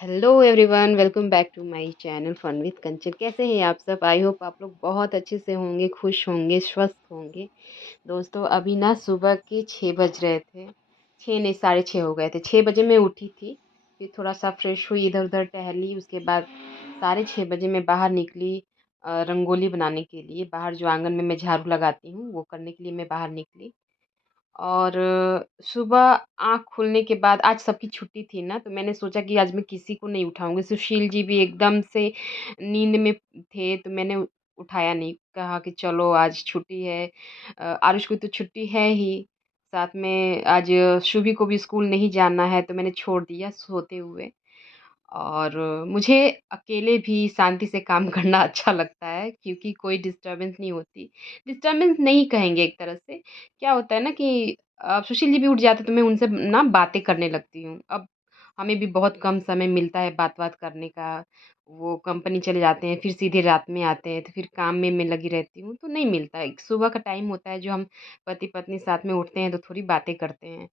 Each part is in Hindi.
Hello everyone, welcome back to my channel fun with Kanchan. कैसे हैं आप सब? आई होप आप लोग बहुत अच्छे से होंगे, खुश होंगे, स्वस्थ होंगे। दोस्तों, अभी ना सुबह के 6 बज रहे थे। 6 नहीं, 6:30 हो गए थे। 6 बजे मैं उठी थी, फिर थोड़ा सा फ्रेश हुई, इधर उधर टहली। उसके बाद 6:30 बजे मैं बाहर निकली रंगोली बनाने के लिए। बाहर जो आंगन में मैं झाड़ू लगाती हूँ वो करने के लिए मैं बाहर निकली। और सुबह आँख खुलने के बाद आज सबकी छुट्टी थी ना, तो मैंने सोचा कि आज मैं किसी को नहीं उठाऊँगी। सुशील जी भी एकदम से नींद में थे, तो मैंने उठाया नहीं। कहा कि चलो आज छुट्टी है। आरुष को तो छुट्टी है ही, साथ में आज शुभी को भी स्कूल नहीं जाना है, तो मैंने छोड़ दिया सोते हुए। और मुझे अकेले भी शांति से काम करना अच्छा लगता है, क्योंकि कोई डिस्टर्बेंस नहीं होती। डिस्टर्बेंस नहीं कहेंगे एक तरह से। क्या होता है ना कि सुशील जी भी उठ जाते तो मैं उनसे ना बातें करने लगती हूँ। अब हमें भी बहुत कम समय मिलता है बात-वात करने का। वो कंपनी चले जाते हैं, फिर सीधे रात में आते हैं, तो फिर काम में मैं लगी रहती हूँ, तो नहीं मिलता है। एक सुबह का टाइम होता है जो हम पति-पत्नी साथ में उठते हैं तो थोड़ी बातें करते हैं।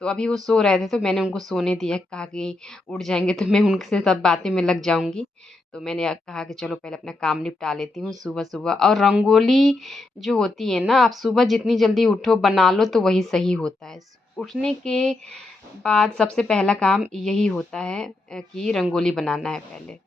तो अभी वो सो रहे थे तो मैंने उनको सोने दिया, कहा कि उठ जाएँगे तो मैं उनसे सब बातें में लग जाऊँगी। तो मैंने कहा कि चलो पहले अपना काम निपटा लेती हूँ सुबह-सुबह। और रंगोली जो होती है ना, आप सुबह जितनी जल्दी उठो बना लो तो वही सही होता है। उठने के बाद सबसे पहला काम यही होता है कि रंगोली बनाना है पहले।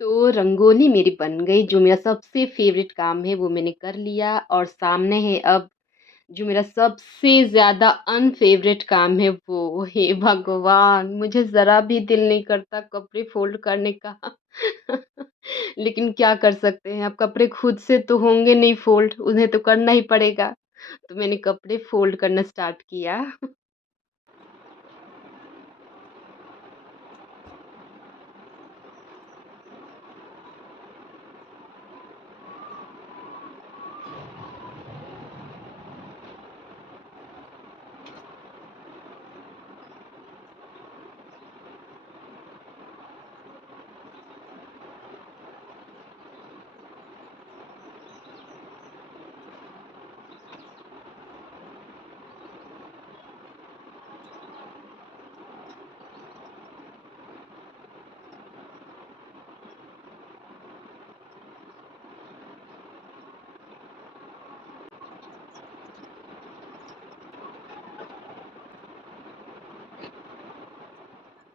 तो रंगोली मेरी बन गई। जो मेरा सबसे फ़ेवरेट काम है वो मैंने कर लिया, और सामने है अब जो मेरा सबसे ज़्यादा अनफ़ेवरेट काम है वो। हे भगवान! मुझे ज़रा भी दिल नहीं करता कपड़े फ़ोल्ड करने का। लेकिन क्या कर सकते हैं, अब कपड़े खुद से तो होंगे नहीं फ़ोल्ड, उन्हें तो करना ही पड़ेगा। तो मैंने कपड़े फ़ोल्ड करना स्टार्ट किया।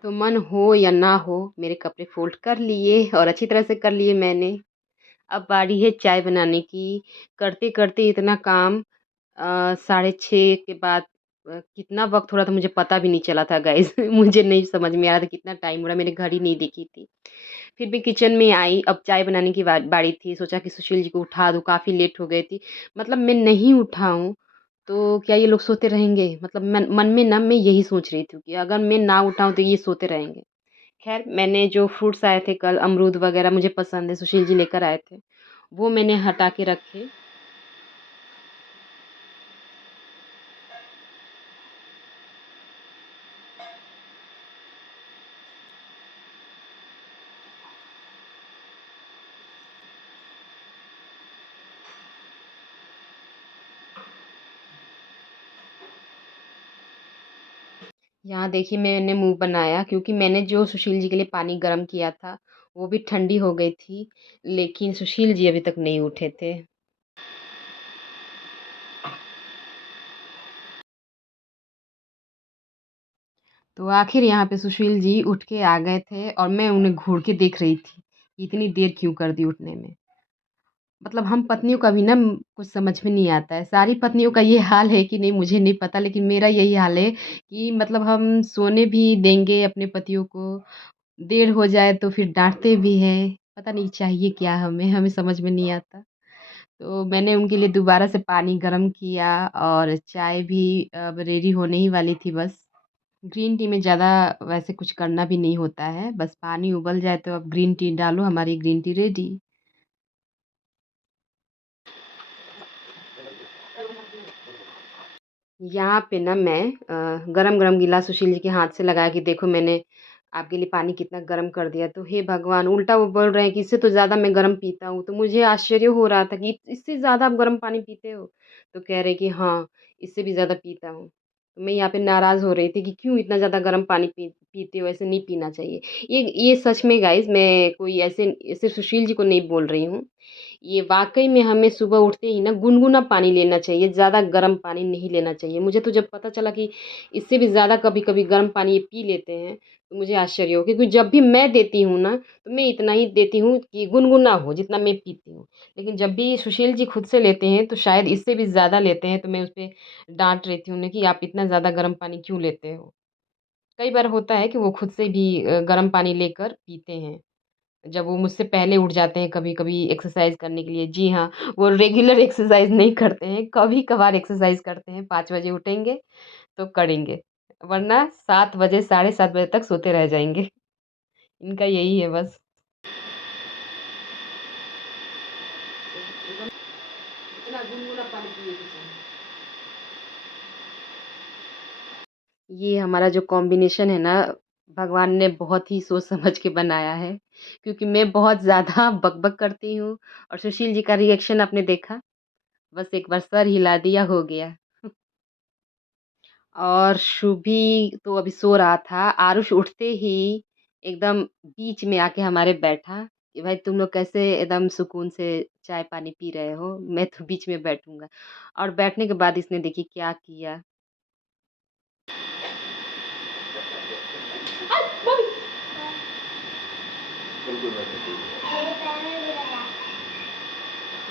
तो मन हो या ना हो, मेरे कपड़े फ़ोल्ड कर लिए और अच्छी तरह से कर लिए मैंने। अब बारी है चाय बनाने की। करते-करते इतना काम साढ़े 6 के बाद कितना वक़्त हो रहा था मुझे पता भी नहीं चला था गाइज़ मुझे नहीं समझ में आ रहा था कितना टाइम हो रहा है, मैंने घड़ी नहीं देखी थी। फिर भी किचन में आई, अब चाय बनाने की बारी थी, सोचा कि सुशील जी को उठा दूँ, काफ़ी लेट हो गई थी। मतलब मैं नहीं उठाऊँ, तो क्या ये लोग सोते रहेंगे? मतलब मन मन में ना मैं यही सोच रही थी कि अगर मैं ना उठाऊँ तो ये सोते रहेंगे। ख़ैर मैंने जो फ्रूट्स आए थे कल अमरूद वग़ैरह मुझे पसंद है, सुशील जी लेकर आए थे, वो मैंने हटा के रखे। यहाँ देखिए मैंने मुँह बनाया क्योंकि मैंने जो सुशील जी के लिए पानी गरम किया था, वो भी ठंडी हो गई थी, लेकिन सुशील जी अभी तक नहीं उठे थे। तो आखिर यहाँ पे सुशील जी उठ के आ गए थे और मैं उन्हें घूर के देख रही थी, कि इतनी देर क्यों कर दी उठने में। मतलब हम पत्नियों का भी ना कुछ समझ में नहीं आता है। सारी पत्नियों का ये हाल है कि नहीं मुझे नहीं पता, लेकिन मेरा यही हाल है कि मतलब हम सोने भी देंगे अपने पतियों को, देर हो जाए तो फिर डाँटते भी हैं। पता नहीं चाहिए क्या हमें, हमें समझ में नहीं आता। तो मैंने उनके लिए दोबारा से पानी गरम किया और चाय भी अब रेडी होने ही वाली थी बस। ग्रीन टी में ज़्यादा वैसे कुछ करना भी नहीं होता है, बस पानी उबल जाए तो अब ग्रीन टी डालो, हमारी ग्रीन टी रेडी। यहाँ पे ना मैं गरम-गरम गिलास सुशील जी के हाथ से लगाया कि देखो मैंने आपके लिए पानी कितना गरम कर दिया। तो हे भगवान! उल्टा वो बोल रहे हैं कि इससे तो ज़्यादा मैं गरम पीता हूँ। तो मुझे आश्चर्य हो रहा था कि इससे ज़्यादा आप गरम पानी पीते हो? तो कह रहे कि हाँ, इससे भी ज़्यादा पीता हूँ। तो मैं यहाँ पे नाराज़ हो रही थी कि क्यों इतना ज़्यादा गरम पानी पीते हो? ऐसे नहीं पीना चाहिए। ये सच में गाइज़ मैं कोई ऐसे सिर्फ़ सुशील जी को नहीं बोल रही हूँ। ये वाक़ई में हमें सुबह उठते ही ना गुनगुना पानी लेना चाहिए, ज़्यादा गर्म पानी नहीं लेना चाहिए। मुझे तो जब पता चला कि इससे भी ज़्यादा कभी-कभी गर्म पानी ये पी लेते हैं, तो मुझे आश्चर्य हो क्योंकि जब भी मैं देती हूँ ना, तो मैं इतना ही देती हूँ कि गुनगुना हो, जितना मैं पीती हूँ। लेकिन जब भी सुशील जी खुद से लेते हैं, तो शायद इससे भी ज़्यादा लेते हैं, तो मैं उसपे डाँट रही थी उन्हें कि आप इतना ज़्यादा गर्म पानी क्यों लेते हो? कई बार होता है कि वो खुद से भी गर्म पानी लेकर पीते हैं। जब वो मुझसे पहले उठ जाते हैं कभी-कभी एक्सरसाइज़ करने के लिए। जी हाँ, वो रेगुलर एक्सरसाइज़ नहीं करते हैं, कभी-कभार एक्सरसाइज़ करते हैं, 5 बजे उठेंगे तो करेंगे, वरना 7 बजे, साढ़े 7 बजे तक सोते रह जाएँगे। इनका यही है बस। इतना गुनगुना पानी पिए के चाहिए। ये हमारा जो कॉम्बिनेशन है ना, भगवान ने बहुत ही सोच समझ के बनाया है, क्योंकि मैं बहुत ज़्यादा बक-बक करती हूँ और सुशील जी का रिएक्शन आपने देखा, बस एक बार सर हिला दिया, हो गया। और शुभी तो अभी सो रहा था, आरुष उठते ही एकदम बीच में आके हमारे बैठा कि भाई तुम लोग कैसे एकदम सुकून से चाय-पानी पी रहे हो, मैं तो बीच में बैठूँगा। और बैठने के बाद इसने देखिए क्या किया।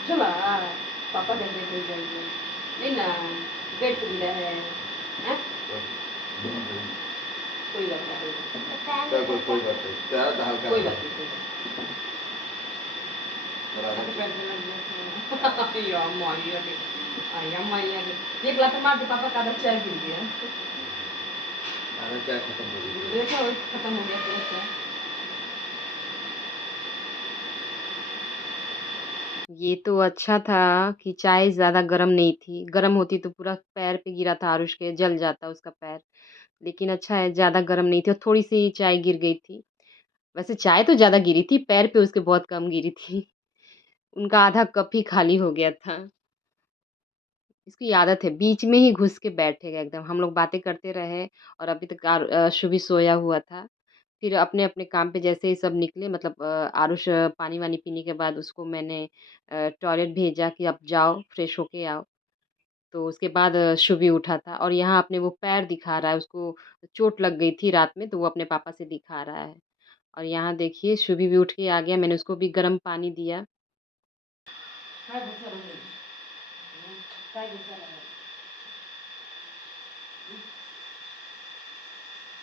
चला पापा कहते थे जल्दी नहीं ना बेड पे गिरा है हैं? कोई बात नहीं कोई बात नहीं कोई बात नहीं Aku pengen lagi ya अम्मा ये अम्मा ये ये क्लास में मार पापा का बच्चा है ये देखो खत्म हो गया कैसे ये तो अच्छा था कि चाय ज़्यादा गरम नहीं थी, गरम होती तो पूरा पैर पे गिरा था आरुष के, जल जाता उसका पैर। लेकिन अच्छा है ज़्यादा गरम नहीं थी और थोड़ी-सी चाय गिर गई थी। वैसे चाय तो ज़्यादा गिरी थी, पैर पे उसके बहुत कम गिरी थी। उनका आधा कप ही खाली हो गया था। इसकी आदत है, बीच में ही घुस के बैठेगा एकदम। हम लोग बातें करते रहे और अभी तक शुभी सोया हुआ था। फिर अपने-अपने काम पे जैसे ही सब निकले मतलब आरुष पानी-वानी पीने के बाद उसको मैंने टॉयलेट भेजा कि अब जाओ, फ्रेश होके आओ। तो उसके बाद शुभी उठा था और यहाँ अपने वो पैर दिखा रहा है, उसको चोट लग गई थी रात में तो वो अपने पापा से दिखा रहा है। और यहाँ देखिए शुभी भी उठ के आ गया, मैंने उसको भी गर्म पानी दिया।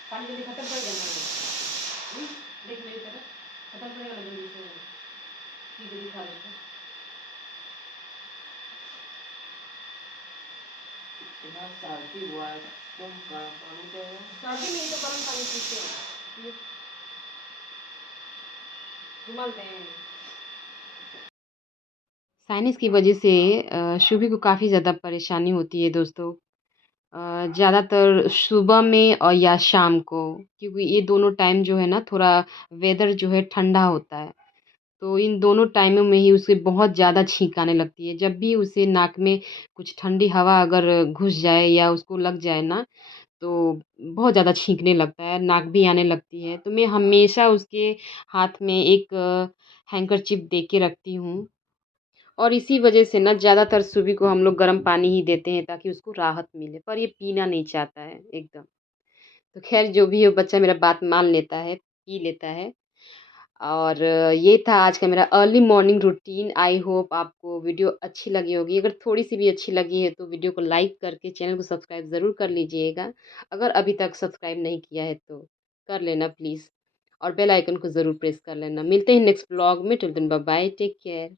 पानी जल्दी खत्म कर देना देख मेरी तरफ खत्म करेगा ना जल्दी से जल्दी खा लेते इतना सर्दी हुआ है तुम गर्म पानी दे सर्दी में ही तो गर्म पानी पीते हैं रुमाल दें साइनस की वजह से शुभी को काफ़ी ज़्यादा परेशानी होती है दोस्तों। ज़्यादातर सुबह में और या शाम को, क्योंकि ये दोनों टाइम जो है ना थोड़ा वेदर जो है ठंडा होता है। तो इन दोनों टाइमों में ही उसे बहुत ज़्यादा छींक आने लगती है। जब भी उसे नाक में कुछ ठंडी हवा अगर घुस जाए या उसको लग जाए ना, तो बहुत ज़्यादा छींकने लगता है, नाक भी आने लगती है। तो मैं हमेशा उसके हाथ में एक हैंकरचिप दे के रखती हूँ और इसी वजह से ना ज़्यादातर सुबह को हम लोग गर्म पानी ही देते हैं ताकि उसको राहत मिले, पर ये पीना नहीं चाहता है एकदम। तो ख़ैर जो भी हो बच्चा मेरा बात मान लेता है, पी लेता है। और ये था आज का मेरा early morning routine. I hope आपको वीडियो अच्छी लगी होगी। अगर थोड़ी-सी भी अच्छी लगी है तो वीडियो को लाइक करके चैनल को सब्सक्राइब ज़रूर कर लीजिएगा। अगर अभी तक सब्सक्राइब नहीं किया है तो कर लेना प्लीज़ और बेल आइकन को ज़रूर प्रेस कर लेना। मिलते हैं नेक्स्ट व्लॉग में, till then bye bye, take care.